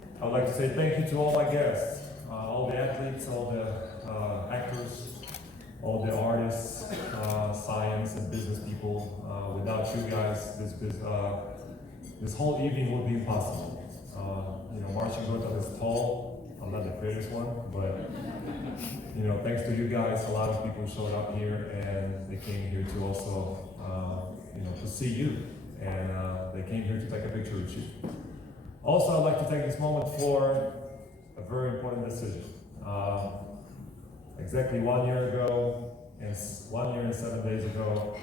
I'd like to say thank you to all my guests, all the athletes, all the actors, all the artists, science and business people. Without you guys, this whole evening would be impossible. Marcin Gortat is tall. I'm not the greatest one, but thanks to you guys, a lot of people showed up here and they came here to also, to see you, and they came here to take a picture with you. Also, I'd like to take this moment for a very important decision. Exactly 1 year ago, and 1 year and 7 days ago,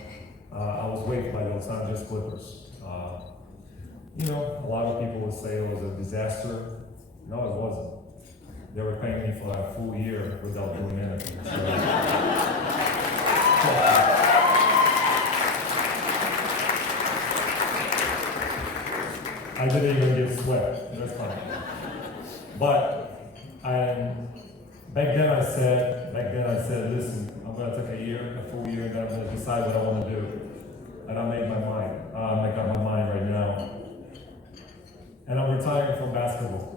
I was waived by the Los Angeles Clippers. A lot of people would say it was a disaster. No, it wasn't. They were paying me for a full year without doing anything. So. I didn't even get swept. That's fine. But back then I said, listen, I'm gonna take a full year, and I'm gonna decide what I want to do. And I made my mind. I make up my mind right now. And I'm retiring from basketball.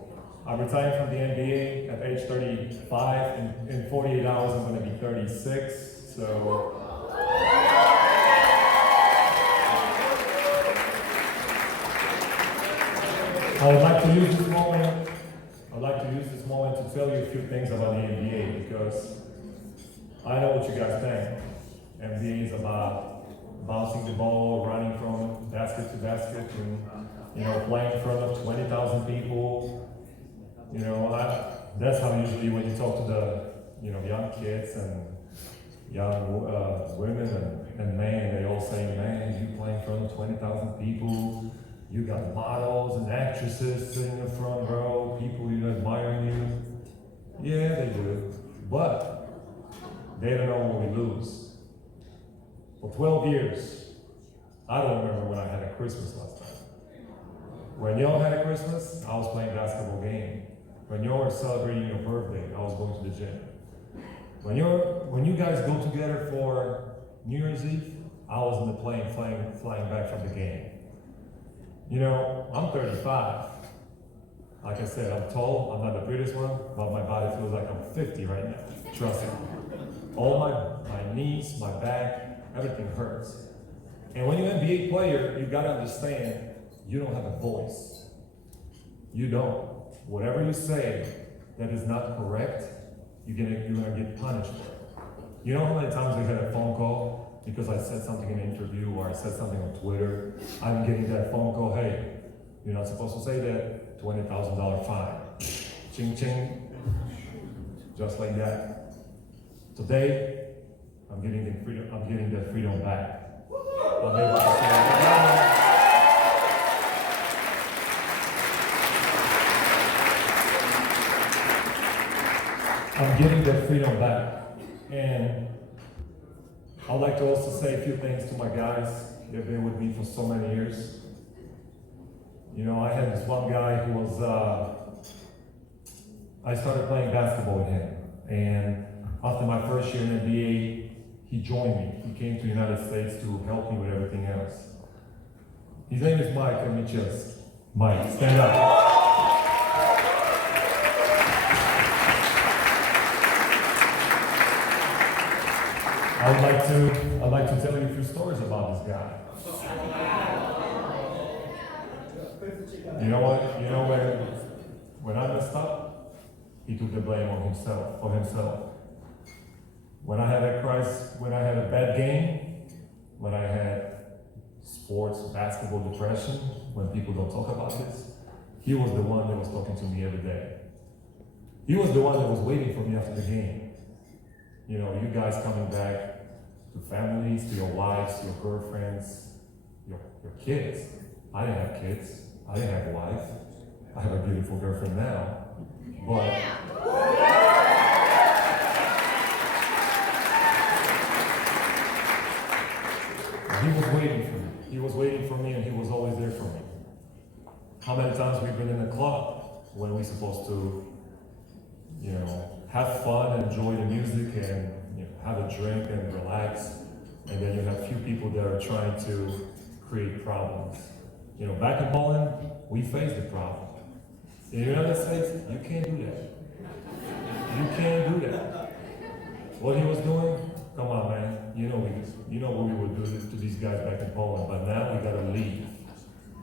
I'm retiring from the NBA at age 35. In 48 hours, I'm going to be 36. So. I would like to use this moment. I'd like to use this moment to tell you a few things about the NBA, because I know what you guys think. NBA is about bouncing the ball, running from basket to basket, and playing in front of 20,000 people. That's how usually when you talk to the young kids and young women and men, they all say, man, you play in front of 20,000 people, you got models and actresses sitting in the front row, people admiring you. Yeah, they do, but they don't know when we lose. For 12 years, I don't remember when I had a Christmas last time. When y'all had a Christmas, I was playing a basketball game. When y'all were celebrating your birthday, I was going to the gym. When you guys go together for New Year's Eve, I was in the plane flying back from the game. I'm 35. Like I said, I'm tall, I'm not the prettiest one, but my body feels like I'm 50 right now. Trust me. All my knees, my back, everything hurts. And when you're an NBA player, you gotta understand, you don't have a voice. You don't. Whatever you say that is not correct, you're gonna get punished for it. You know how many times I had a phone call because I said something in an interview or I said something on Twitter? I'm getting that phone call, hey, you're not supposed to say that, $20,000 fine. Ching ching. Just like that. Today, I'm getting that freedom back. I'm able to say, I'm getting that freedom back. And I'd like to also say a few things to my guys. They've been with me for so many years. I had this one guy who was, I started playing basketball with him. And after my first year in the NBA, he joined me. He came to the United States to help me with everything else. His name is Mike Kamiński. Mike, stand up. I'd like to tell you a few stories about this guy. You know what? When I messed up, he took the blame on himself. When I had a crisis, when I had a bad game, when I had sports, basketball depression, when people don't talk about this, he was the one that was talking to me every day. He was the one that was waiting for me after the game. You guys coming back to families, to your wives, to your girlfriends, your kids. I didn't have kids. I didn't have a wife. I have a beautiful girlfriend now. But he was waiting for me. He was waiting for me, and he was always there for me. How many times we've been in a club when we're supposed to, have fun, enjoy the music, and have a drink and relax, and then you have few people that are trying to create problems. Back in Poland, we faced the problem. In the United States, you can't do that. You can't do that. What he was doing, come on, man. You know what we would do to these guys back in Poland, but now we gotta leave.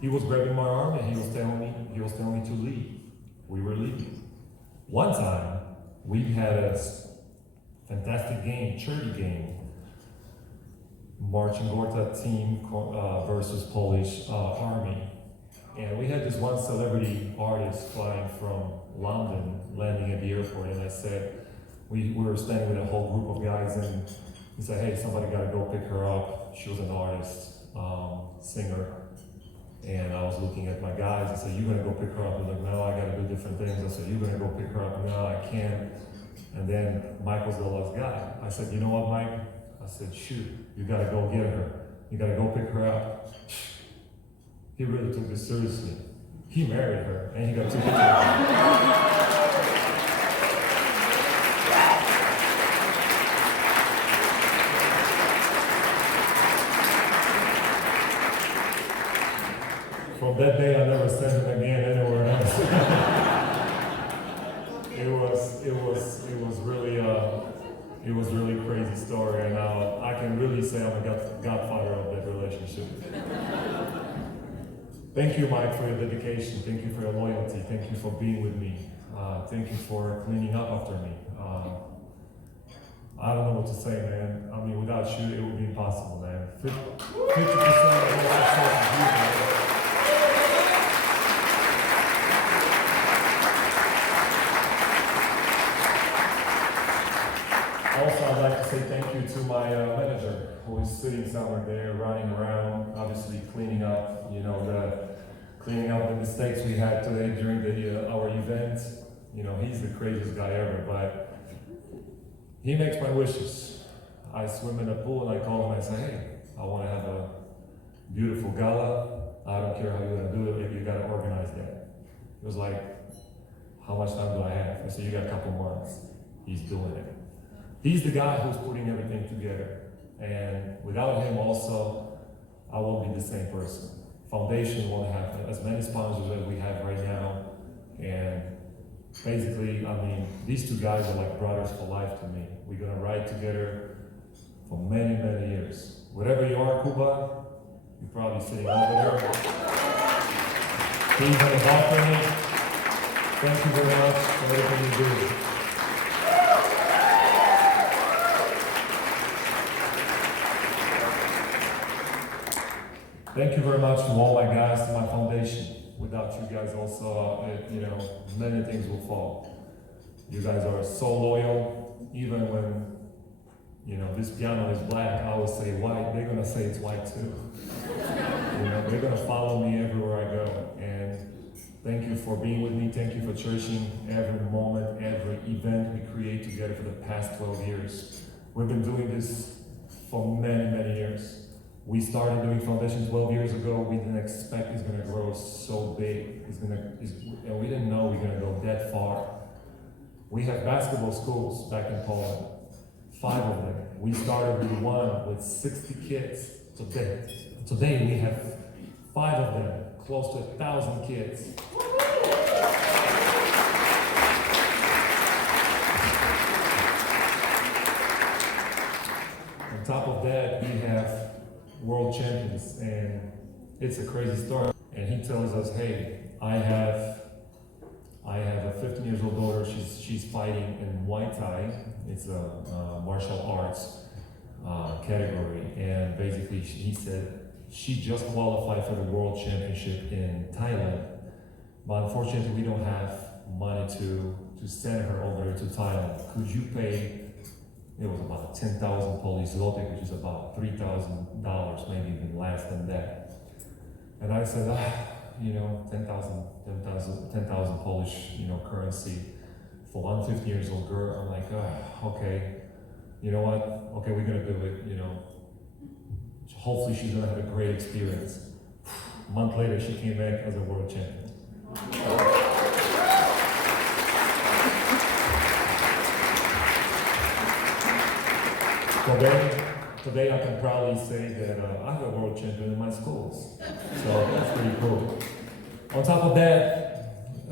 He was grabbing my arm and he was telling me to leave. We were leaving. One time, we had a fantastic game, charity game. Marcin Gortat team versus Polish army. And we had this one celebrity artist flying from London, landing at the airport, and I said, we were standing with a whole group of guys, and he said, hey, somebody gotta go pick her up. She was an artist, singer. And I was looking at my guys, I said, you gonna go pick her up? They're like, no, I gotta do different things. I said, you gonna go pick her up? No, I can't. And then Mike was the last guy. I said, you know what, Mike? I said, shoot, you gotta go get her. You gotta go pick her up. He really took this seriously. He married her, and he got 2 kids. From that day, I never sent him again anywhere else. It was really crazy story, and I can really say I'm a godfather of that relationship. Thank you, Mike, for your dedication. Thank you for your loyalty. Thank you for being with me. Thank you for cleaning up after me. I don't know what to say, man. I mean, without you, it would be impossible, man. 50% of all that stuff is you, man. Also, I'd like to say thank you to my manager, who is sitting somewhere there, running around, obviously cleaning up, cleaning up the mistakes we had today during our event. He's the craziest guy ever, but he makes my wishes. I swim in a pool and I call him and I say, hey, I want to have a beautiful gala. I don't care how you're gonna do it, if you gotta organize that. He was like, how much time do I have? I said, you got a couple months. He's doing it. He's the guy who's putting everything together. And without him also, I won't be the same person. Foundation won't have as many sponsors as we have right now. And basically, I mean, these two guys are like brothers for life to me. We're gonna ride together for many, many years. Wherever you are, Cuba, you're probably sitting over there. He's on the balcony. Thank you very much for everything you do. Thank you very much to all my guys, to my foundation. Without you guys also, many things will fall. You guys are so loyal, even when, this piano is black, I will say white, they're gonna say it's white too. They're gonna follow me everywhere I go. And thank you for being with me, thank you for cherishing every moment, every event we create together for the past 12 years. We've been doing this for many, many years. We started doing foundation 12 years ago. We didn't expect it's gonna grow so big. And we didn't know we're gonna go that far. We have basketball schools back in Poland, 5 of them. We started with one with 60 kids. Today we have 5 of them, close to 1,000 kids. On top of that, we have world champions, and it's a crazy story. And he tells us, hey, I have a 15-year-old daughter. She's fighting in Muay Thai. It's a martial arts category, and basically he said she just qualified for the world championship in Thailand, but unfortunately we don't have money to send her over to Thailand. Could you pay? It was about 10,000 Polish zloty, which is about $3,000, maybe even less than that. And I said, 10,000 Polish, currency for one 15-year-old girl. I'm like, okay, you know what? Okay, we're gonna do it. Hopefully she's gonna have a great experience. A month later, she came back as a world champion. Today I can proudly say that I have a world champion in my schools. So that's pretty cool. On top of that,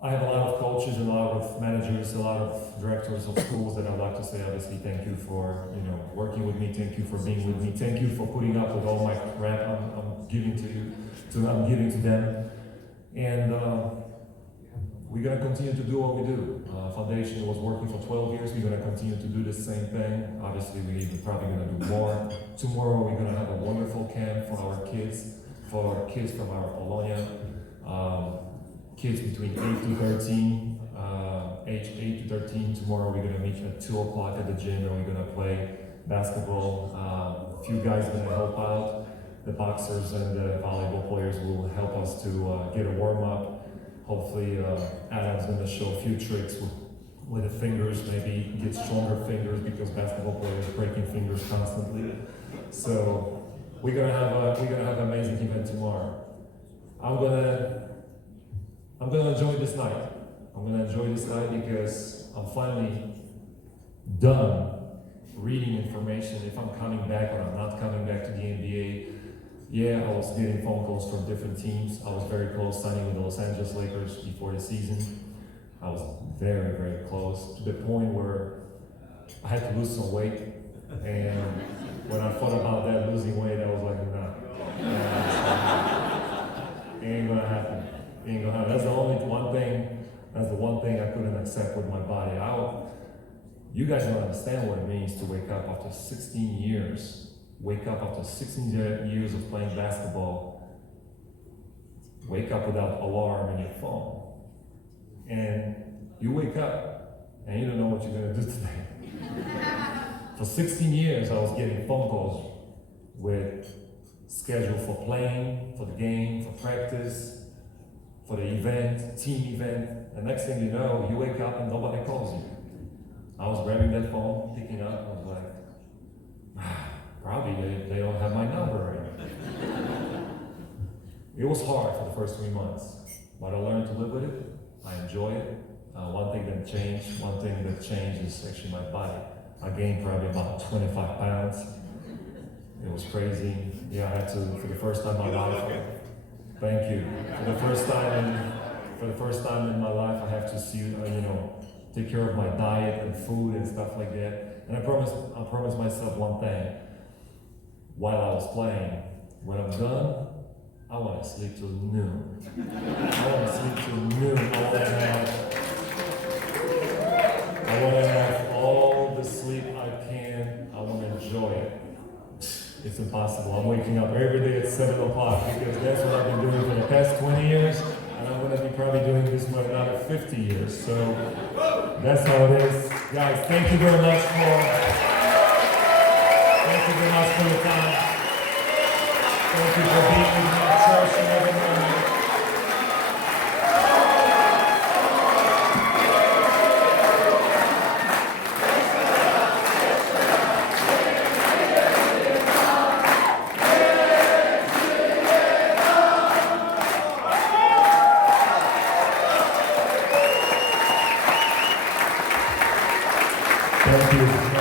I have a lot of coaches, a lot of managers, a lot of directors of schools that I'd like to say obviously thank you for working with me, thank you for being with me, thank you for putting up with all my crap I'm giving to you, I'm giving to them, and we're gonna continue to do what we do. Foundation was working for 12 years. We're gonna continue to do the same thing. Obviously, we're probably gonna do more. Tomorrow, we're gonna have a wonderful camp for our kids from our Polonia. Kids between 8 to 13, age 8 to 13. Tomorrow we're gonna meet at 2 o'clock at the gym and we're gonna play basketball. A few guys are gonna help out. The boxers and the volleyball players will help us to get a warm up. Hopefully Adam's gonna show a few tricks with the fingers, maybe get stronger fingers because basketball players breaking fingers constantly. So we're gonna have an amazing event tomorrow. I'm gonna enjoy this night. I'm gonna enjoy this night because I'm finally done reading information if I'm coming back or I'm not coming back to the NBA. Yeah, I was getting phone calls from different teams. I was very close signing with the Los Angeles Lakers before the season. I was very, very close to the point where I had to lose some weight. And when I thought about that, losing weight, I was like, nah. Ain't gonna happen. Ain't gonna happen. That's the one thing I couldn't accept with my body. You guys don't understand what it means to wake up after 16 years. Wake up after 16 years of playing basketball. Wake up without alarm in your phone. And you wake up and you don't know what you're gonna do today. For 16 years, I was getting phone calls with schedule for playing, for the game, for practice, for the event, team event. The next thing you know, you wake up and nobody calls you. I was grabbing that phone, picking up, I was like, probably they don't have my number right now. It was hard for the first 3 months, but I learned to live with it. I enjoy it. One thing that changed is actually my body. I gained probably about 25 pounds. It was crazy. Yeah, I had to, for the first time in my life, thank you. For the first time in my life, I have to take care of my diet and food and stuff like that. And I promised myself one thing. While I was playing, when I'm done, I want to sleep till noon. I want to sleep till noon. I want to have all the sleep I can. I want to enjoy it. It's impossible. I'm waking up every day at 7 o'clock because that's what I've been doing for the past 20 years, and I'm going to be probably doing this for another 50 years. So that's how it is. Guys, thank you very much for your time. Thank you for being with me at church and every morning. Thank you.